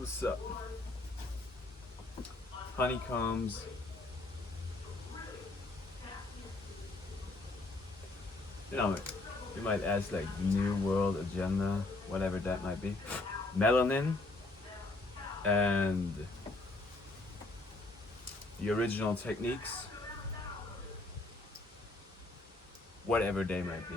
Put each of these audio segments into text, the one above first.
What's up? Honeycombs. You know, you might ask like New World Agenda, whatever that might be. Melanin and the original techniques, whatever they might be.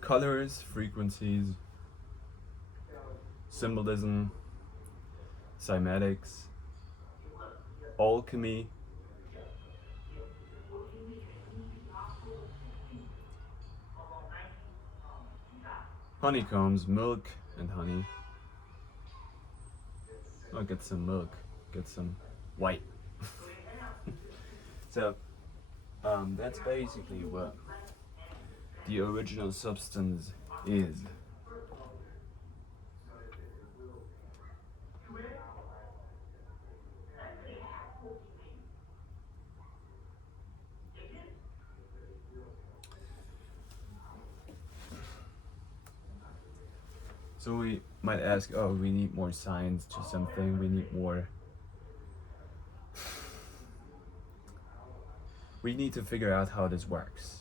Colors, frequencies, symbolism, cymatics, alchemy, honeycombs, milk and honey. Oh, get some milk, get some white. So, that's basically what the original substance is. So we might ask, oh, we need more science to something, we need more. We need to figure out how this works.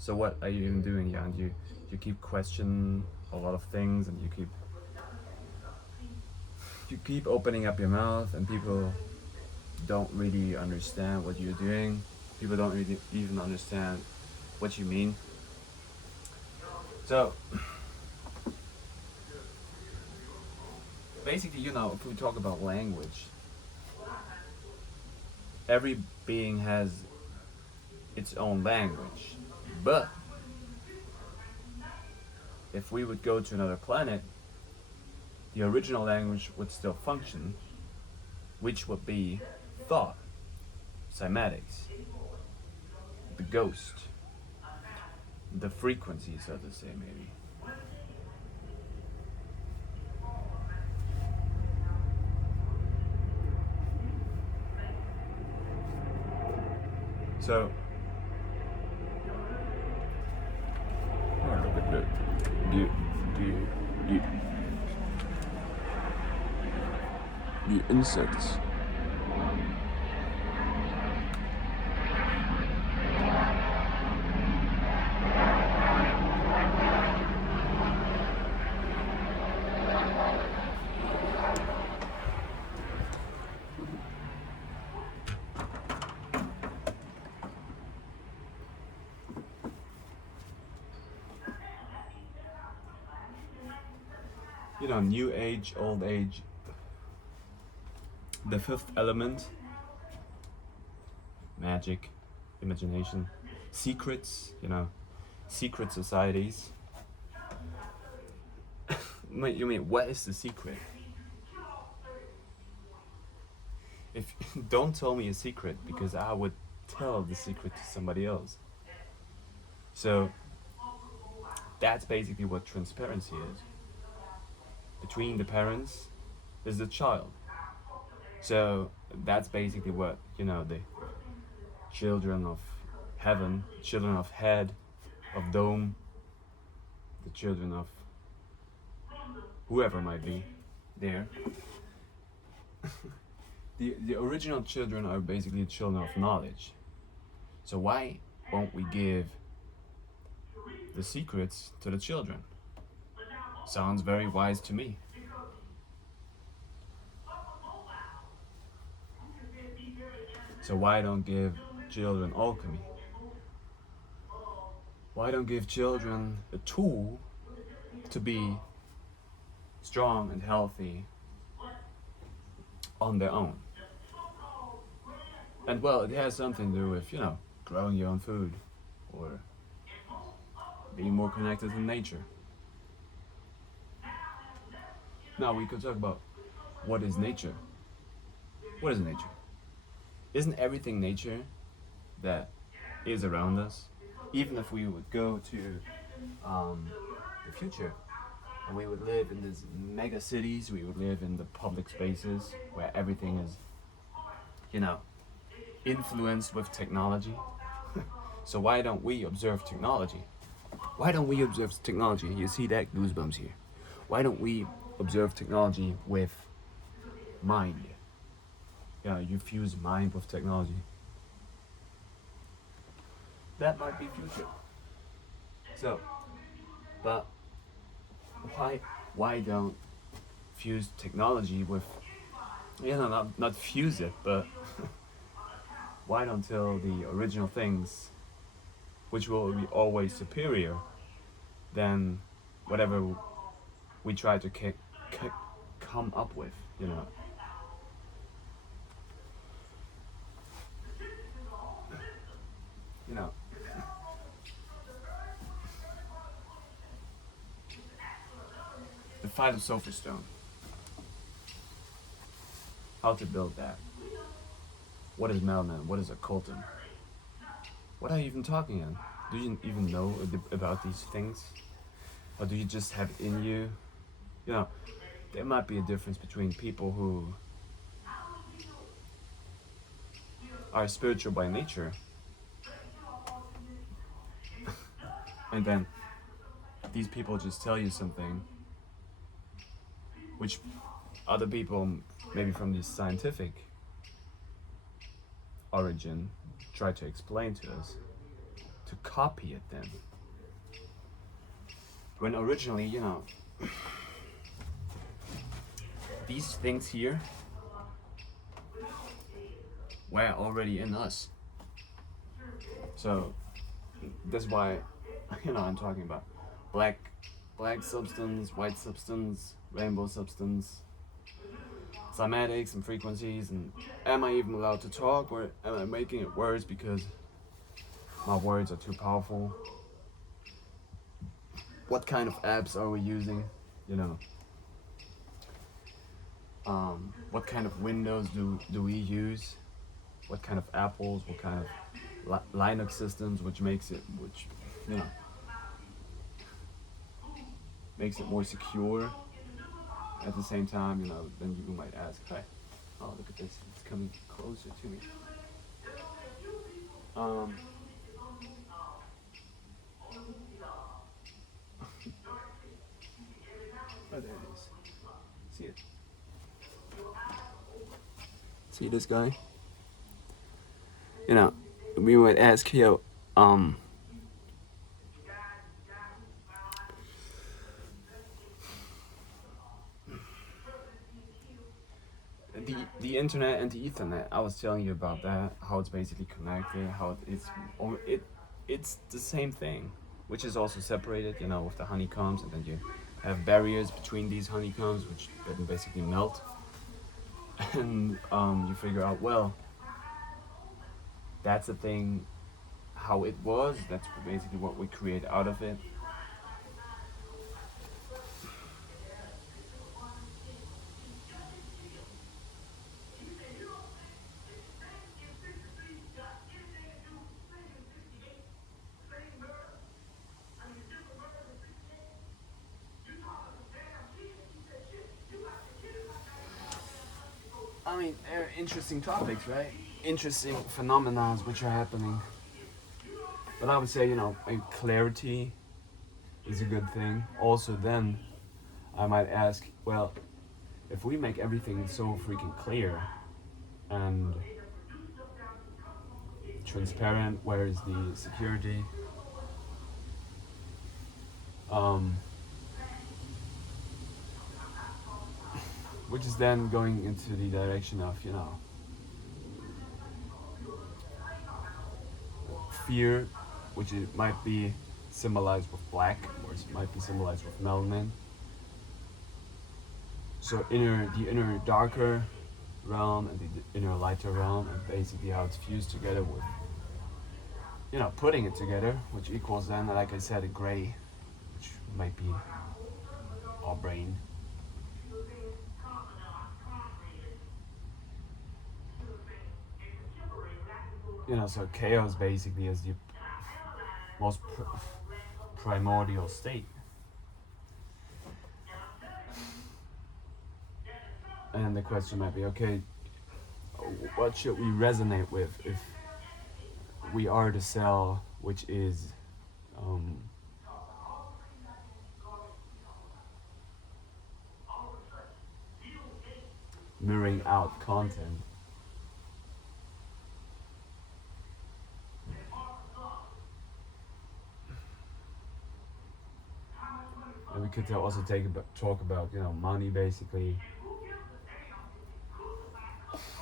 So what are you even doing, Jan? You keep questioning a lot of things, and you keep opening up your mouth, and people don't really understand what you're doing. People don't really even understand what you mean. So basically, if we talk about language, every being has its own language. But if we would go to another planet, the original language would still function, which would be thought, cymatics, the ghost, the frequency, so to say, maybe. So, look at the insects. New age, old age, the fifth element, magic, imagination, secrets, secret societies. You mean, what is the secret? If don't tell me a secret, because I would tell the secret to somebody else. So that's basically what transparency is. Between the parents is the child. So that's basically what, the children of heaven, children of head, of dome, the children of whoever might be there. The original children are basically children of knowledge. So why won't we give the secrets to the children? Sounds very wise to me. So why don't give children alchemy? Why don't give children a tool to be strong and healthy on their own? And well, it has something to do with, growing your own food or being more connected to nature. Now we could talk about what is nature. What is nature? Isn't everything nature that is around us? Even if we would go to the future and we would live in these mega cities, we would live in the public spaces where everything is, influenced with technology. So why don't we observe technology? Why don't we observe technology? You see that? Goosebumps here. Why don't we observe technology with mind? You fuse mind with technology. That might be future. So, but why don't fuse technology with, not fuse it, but why don't tell the original things, which will be always superior than whatever we try to come up with, You know, the philosopher's stone. How to build that? What is melanin? What is occultum? What are you even talking in? Do you even know about these things? Or do you just have it in you? There might be a difference between people who are spiritual by nature and then these people just tell you something which other people, maybe from the scientific origin, try to explain to us, to copy it then. When originally, these things here were already in us. So that's why, I'm talking about black substance, white substance, rainbow substance, cymatics and frequencies, and am I even allowed to talk, or am I making it words because my words are too powerful? What kind of apps are we using? What kind of Windows do we use? What kind of Apples? What kind of Linux systems? Which makes it more secure. At the same time, then you might ask, "Hey, oh look at this! It's coming closer to me." Oh, there it is. See it? See this guy? We might ask, the internet and the Ethernet. I was telling you about that. How it's basically connected. How it's the same thing, which is also separated. With the honeycombs, and then you have barriers between these honeycombs, which basically melt. And you figure out, well, that's the thing. How it was. That's basically what we create out of it. I mean, they're interesting topics, right? Interesting phenomena which are happening. But I would say, clarity is a good thing. Also, then I might ask, well, if we make everything so freaking clear and transparent, where is the security? Which is then going into the direction of, sphere, which it might be symbolized with black, or it might be symbolized with melanin. So the inner darker realm and the inner lighter realm, and basically how it's fused together with, putting it together, which equals then, like I said, a gray, which might be our brain. So chaos basically is the most primordial state. And the question might be, okay, what should we resonate with if we are the cell, which is mirroring out content? And we could also talk about money basically.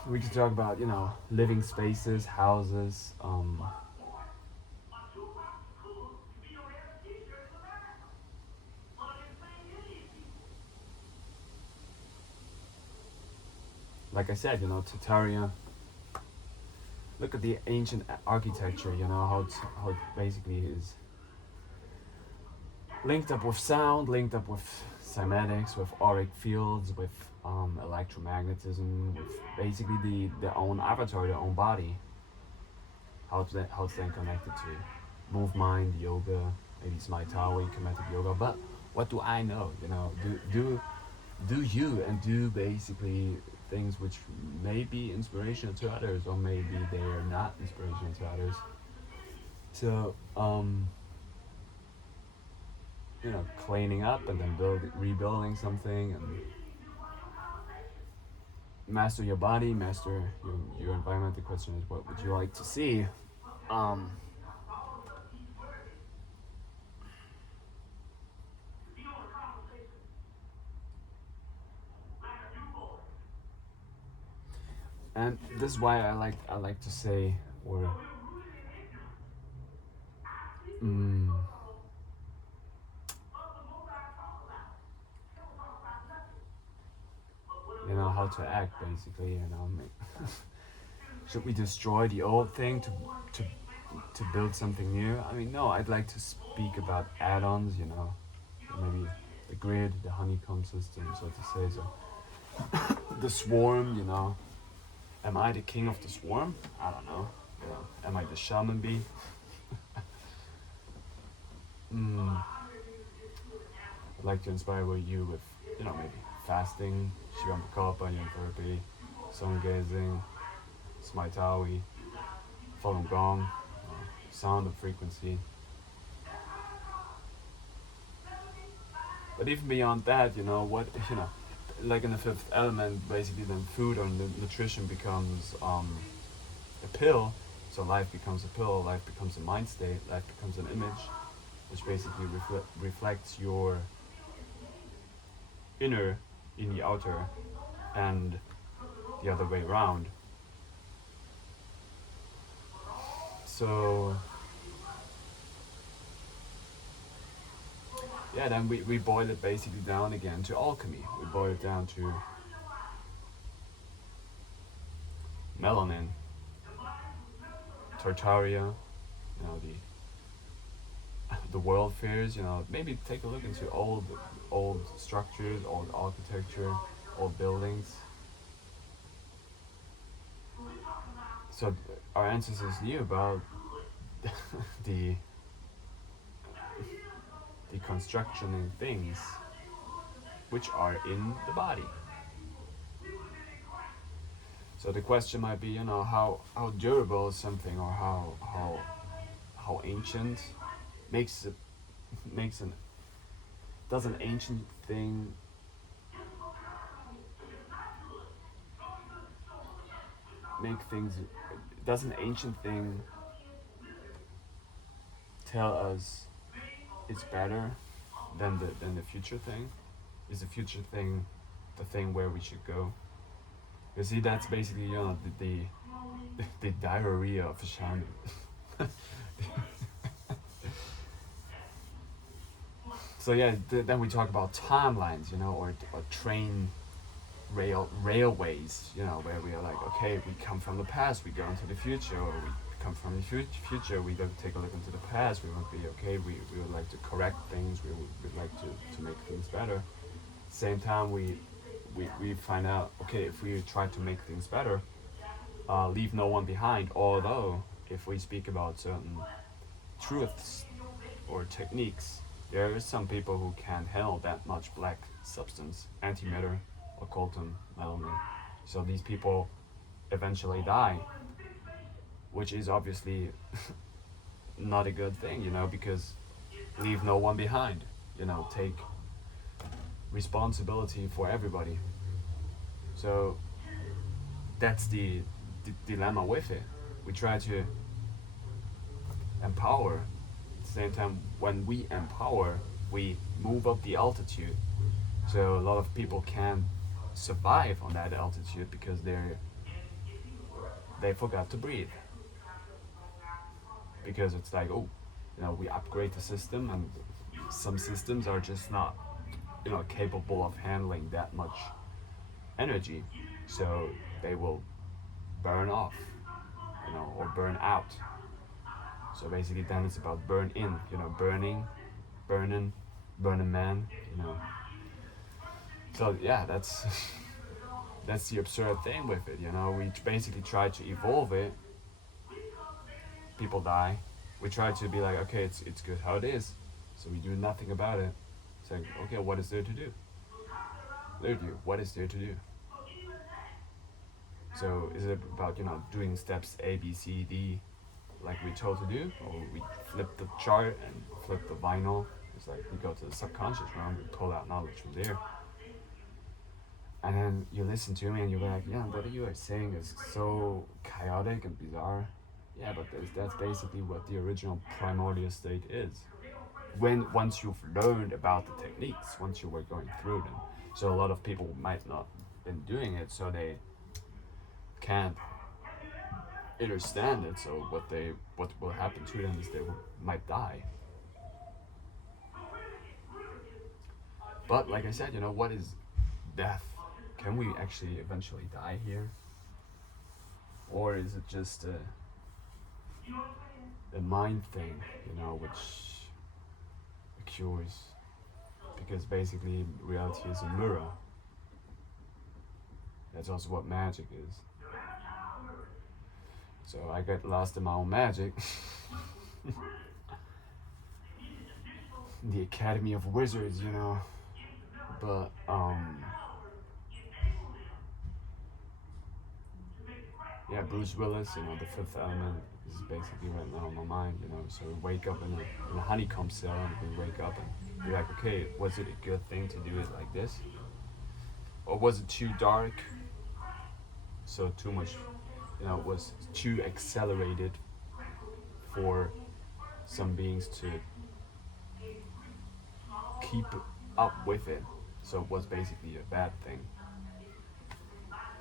We could talk about living spaces, houses, like I said, Tartaria. Look at the ancient architecture. How it basically is linked up with sound, linked up with cymatics, with auric fields, with electromagnetism, with basically the own avatar, the own body. How it's then connected to move mind, yoga, maybe Smai Tawi, kinetic yoga. But what do I know? Do you and do basically things which may be inspirational to others, or maybe they are not inspirational to others. So cleaning up and then rebuilding something, and master your body, master your environment. The question is, what would you like to see? And this is why I like to say, or how to act basically. Should we destroy the old thing to build something new? I mean, no. I'd like to speak about add-ons. Maybe the grid, the honeycomb system, so to say. So the swarm. Am I the king of the swarm? I don't know. Am I the shaman bee? I'd like to inspire you with, maybe fasting, Shivampakapa, therapy, sun gazing, Smai Tawi, Falun Gong, sound of frequency. But even beyond that, like in the fifth element, basically then food or nutrition becomes a pill. So life becomes a pill, life becomes a mind state, life becomes an image, which basically reflects your inner in the outer, and the other way around. So yeah, then we boil it basically down again to alchemy. We boil it down to melanin, Tartaria, the world fairs. Maybe take a look into old structures, old architecture, old buildings. So our ancestors knew about the construction and things which are in the body. So the question might be, how durable is something, or how ancient does an ancient thing does an ancient thing tell us it's better than the future thing? Is the future thing the thing where we should go? You see, that's basically the diarrhea of a shaman. So yeah, then we talk about timelines, or train railways, where we are like, okay, we come from the past, we go into the future, or we come from the future, we don't take a look into the past. We would be okay. We would like to correct things. We'd like to make things better. Same time, we find out, okay, if we try to make things better, leave no one behind. Although, if we speak about certain truths or techniques, there are some people who can't handle that much black substance, antimatter, occultum, melanin. So these people eventually die, which is obviously not a good thing, because leave no one behind. Take responsibility for everybody. So that's the dilemma with it. We try to empower. At the same time, when we empower, we move up the altitude. So a lot of people can't survive on that altitude because they forgot to breathe. Because it's like, oh, we upgrade the system, and some systems are just not, capable of handling that much energy. So they will burn off, or burn out. So basically, then it's about burn in, burning, burning man, So yeah, that's that's the absurd thing with it. We basically try to evolve it. People die. We try to be like, okay, it's good how it is, so we do nothing about it. It's like, okay, what is there to do? Literally, what is there to do? So is it about doing steps A, B, C, D, like we told to do, or we flip the chart and flip the vinyl? It's like we go to the subconscious realm, we pull out knowledge from there, and then you listen to me and you're like, yeah, what you are saying is so chaotic and bizarre. Yeah, but that's basically what the original primordial state is. Once you've learned about the techniques, once you were going through them. So a lot of people might not been doing it, so they can't understand it. So what will happen to them is they might die. But like I said, what is death? Can we actually eventually die here, or is it just a mind thing? Which cures, because basically reality is a mirror. That's also what magic is. So I got lost in my own magic. The Academy of Wizards, But yeah, Bruce Willis, the Fifth Element is basically right now on my mind, So we wake up in a honeycomb cell, and we wake up and be like, okay, was it a good thing to do it like this, or was it too dark? So too much, was too accelerated for some beings to keep up with it. So it was basically a bad thing.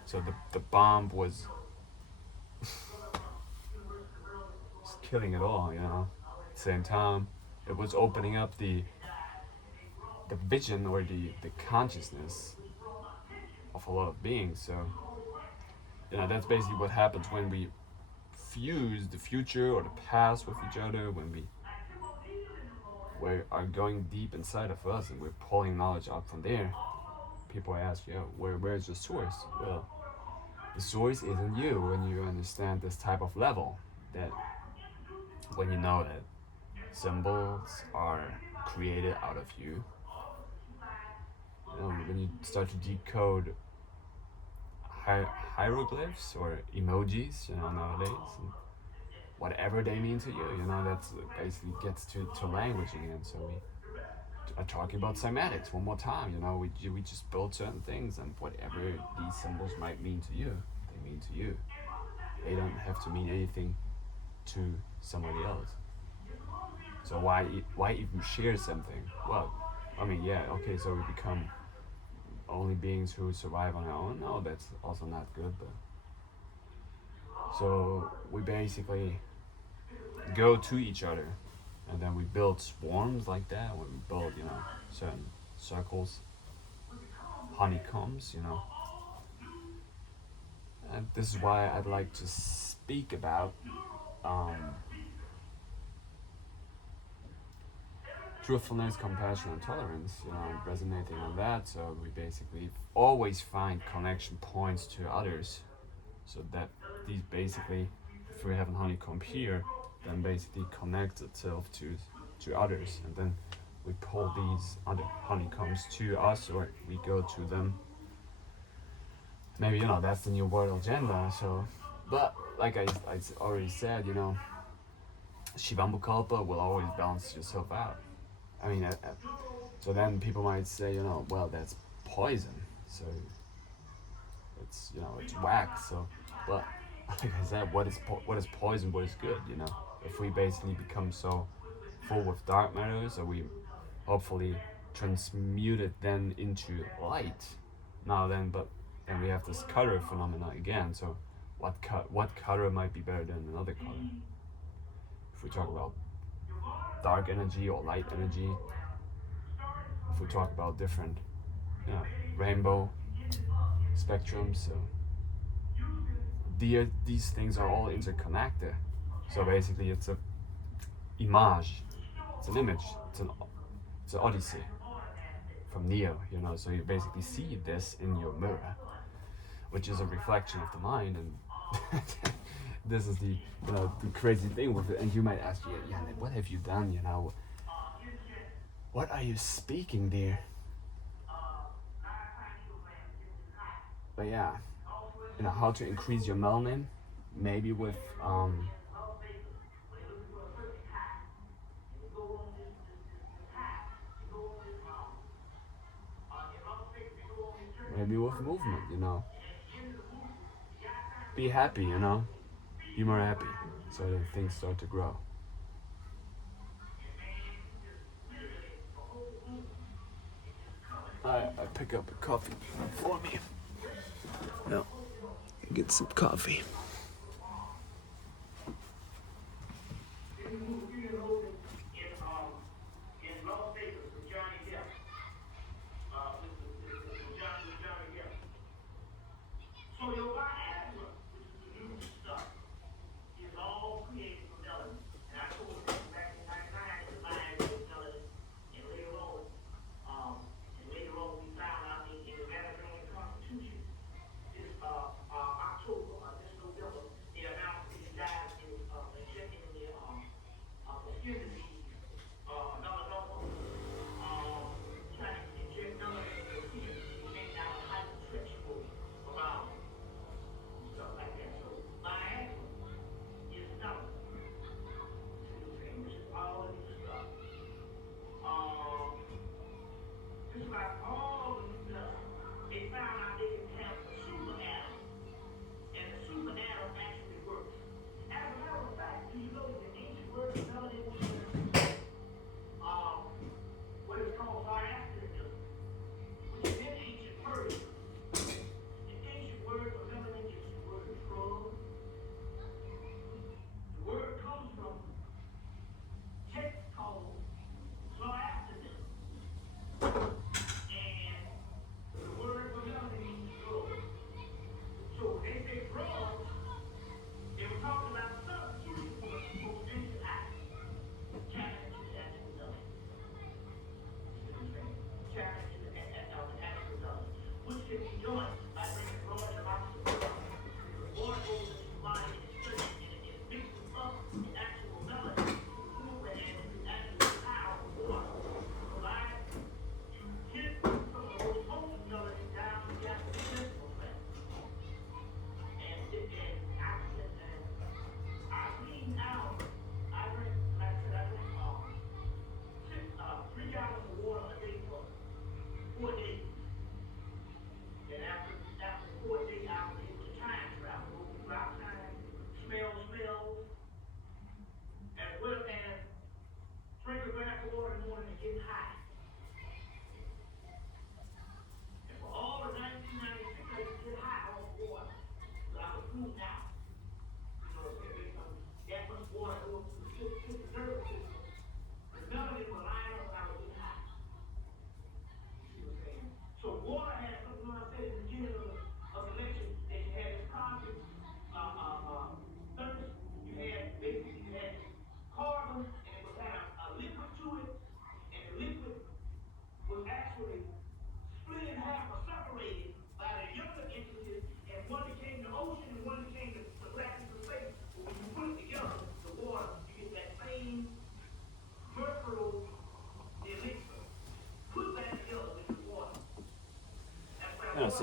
So the bomb was killing it all, At the same time, it was opening up the vision, or the consciousness of a lot of beings. So that's basically what happens when we fuse the future or the past with each other, when we are going deep inside of us and we're pulling knowledge out from there. People ask, where's the source? Well, the source is in you when you understand this type of level. That when you know that symbols are created out of you. When you start to decode hieroglyphs or emojis, nowadays, and whatever they mean to you, that's basically gets to language again. So we are talking about cymatics one more time. We just build certain things, and whatever these symbols might mean to you, they mean to you. They don't have to mean anything to somebody else. So why even share something? Well, I mean, yeah, okay, so we become only beings who survive on our own. No, that's also not good. But so we basically go to each other, and then we build swarms like that. When we build, certain circles, honeycombs, and this is why I'd like to speak about truthfulness, compassion, and tolerance, and resonating on that. So we basically always find connection points to others. So that these basically, if we have a honeycomb here, then basically connects itself to others, and then we pull these other honeycombs to us, or we go to them. Maybe that's the new world agenda. So, but like I already said, Shivambukalpa will always balance yourself out. I mean, so then people might say, well, that's poison. So it's whack. So, but like I said, what is poison? What is good? If we basically become so full with dark matter, so we hopefully transmute it then into light. Now then, but then we have this color phenomena again. So, what color might be better than another color? If we talk about dark energy or light energy, if we talk about different, rainbow spectrums, so these things are all interconnected. So basically, it's a image, it's an image, it's an odyssey from Neo. So you basically see this in your mirror, which is a reflection of the mind, and this is the the crazy thing with it. And you might ask, yeah, what have you done? What are you speaking there? But yeah, how to increase your melanin, maybe with maybe with movement. Be happy. Be more happy, so that things start to grow. I pick up a coffee for me. No, get some coffee.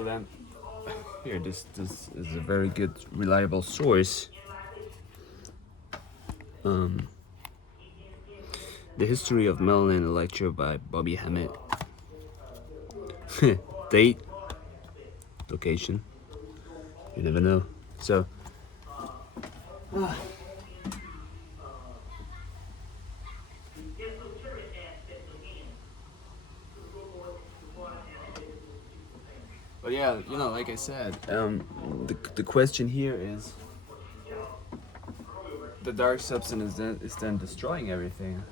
So then, here, this is a very good, reliable source. The History of Melanin, lecture by Bobby Hammett. Date, location, you never know. So, but yeah, you know, like I said, the question here is, the dark substance is then destroying everything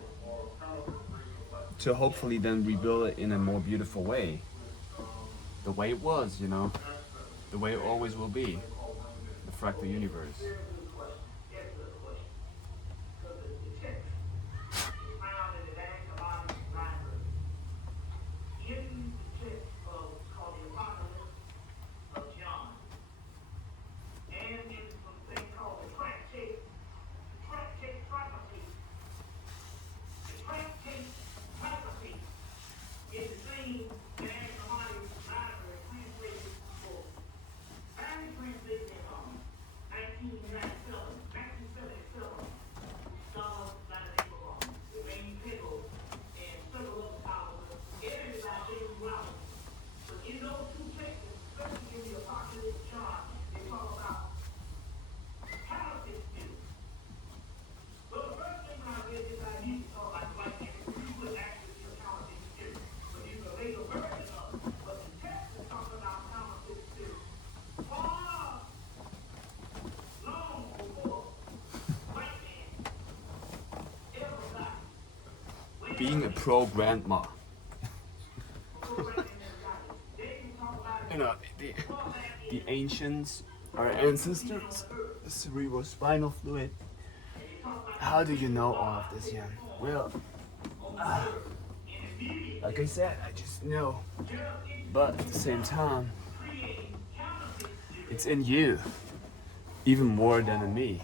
to hopefully then rebuild it in a more beautiful way, the way it was, you know, the way it always will be, the fractal universe. Being a pro grandma. You know, the ancients, our ancestors, the cerebrospinal fluid. How do you know all of this, Jan? Well, like I said, I just know. But at the same time, it's in you, even more than in me.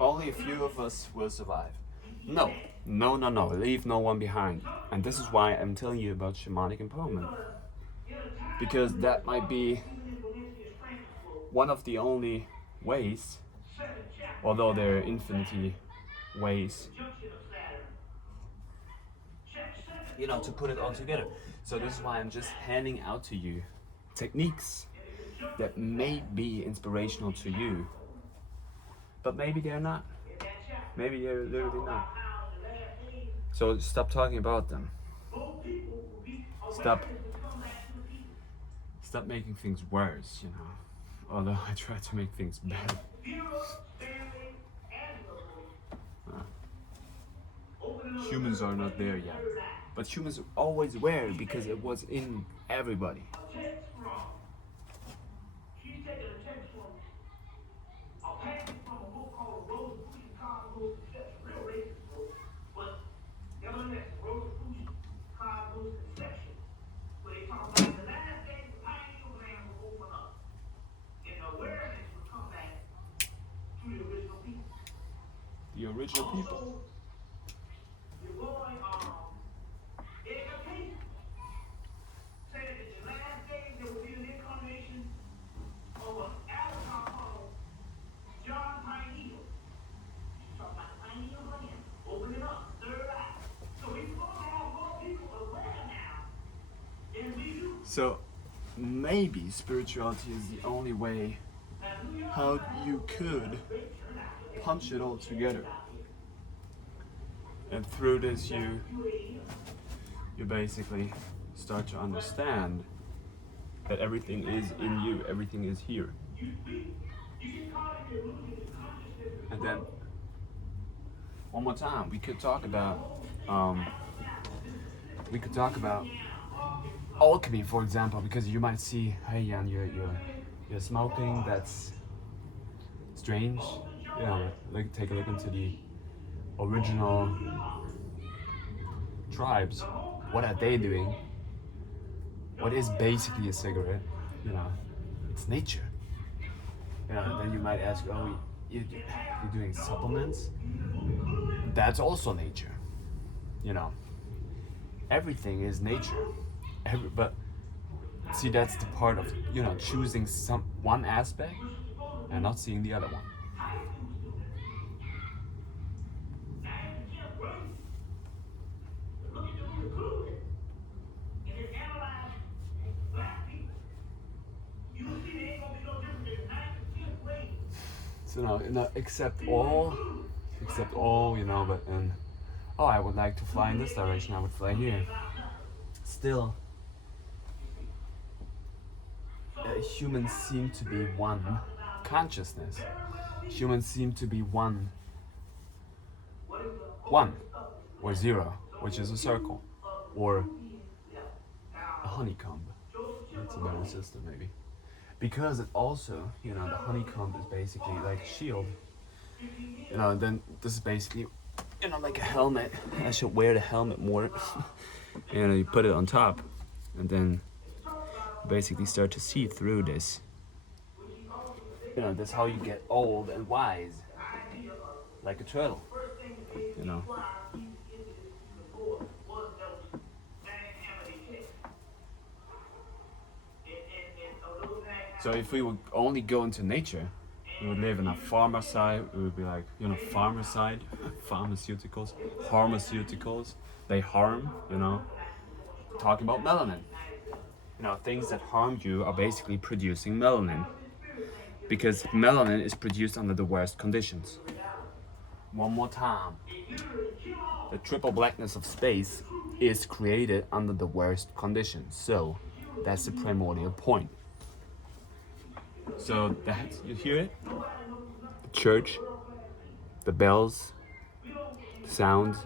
Only a few of us will survive. No, no, no, no. Leave no one behind. And this is why I'm telling you about shamanic empowerment. Because that might be one of the only ways, although there are infinity ways, you know, to put it all together. So this is why I'm just handing out to you techniques that may be inspirational to you, but maybe they're not. Maybe they're literally not. So stop talking about them. Stop making things worse, you know. Although I try to make things better. Humans are not there yet. But humans always were, because it was in everybody. The original people. So maybe spirituality is the only way how you could punch it all together. And through this you basically start to understand that everything is in you, everything is here. And then one more time, we could talk about alchemy, for example, because you might see, hey Jan, you're smoking. That's strange. Take a look into the original tribes. What are they doing? What is basically a cigarette? It's nature. Then you might ask, oh, you're doing supplements? That's also nature. Everything is nature. But see, that's the part of choosing one aspect and not seeing the other one. So no, accept all, but I would like to fly in this direction, I would fly here. Still, humans seem to be one consciousness. Humans seem to be one or zero, which is a circle, or a honeycomb. That's a better system, maybe. Because it also, the honeycomb is basically like a shield. Then this is basically, like a helmet. I should wear the helmet more. You put it on top, and then basically start to see through this. That's how you get old and wise, like a turtle. So if we would only go into nature, we would live in a farmer side. We would be like, farmer side, pharmaceuticals. They harm, Talking about melanin. Things that harm you are basically producing melanin. Because melanin is produced under the worst conditions. One more time. The triple blackness of space is created under the worst conditions. So that's the primordial point. So that's, you hear it? The church, the bells, the sounds.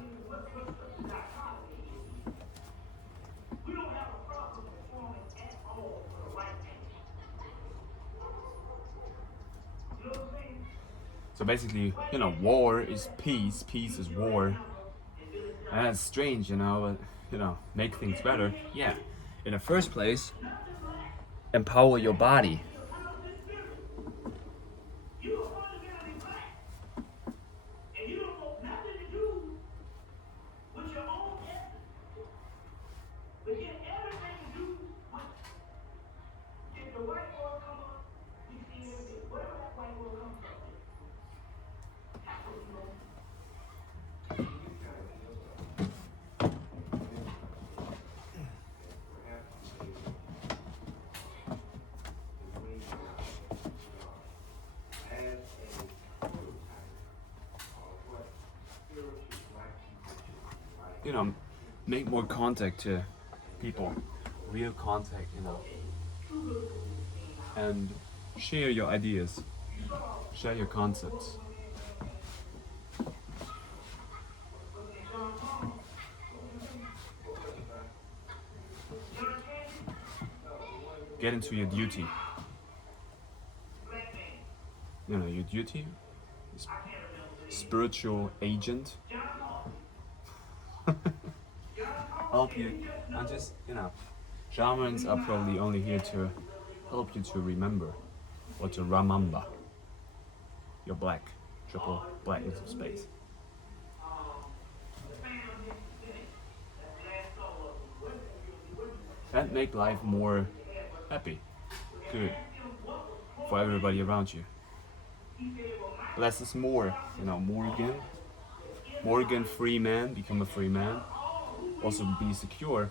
So basically, war is peace, peace is war. And that's strange, but, make things better. Yeah. In the first place, empower your body. Make more contact to people, real contact, and share your ideas, share your concepts. Get into your duty. Your duty, spiritual agent. Help you, and just, shamans are probably only here to help you to remember, or to remember your triple blackness of space. And make life more happy, good, for everybody around you. Less is more, Morgan, free man, become a free man. Also be secure.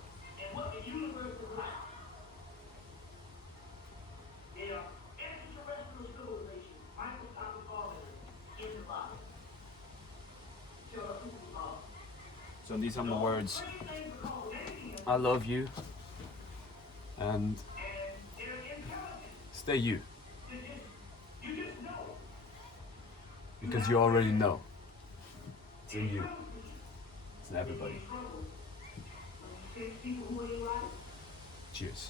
So in these humble words, I love you, and stay you. Because you already know. It's in you. It's in everybody. Cheers.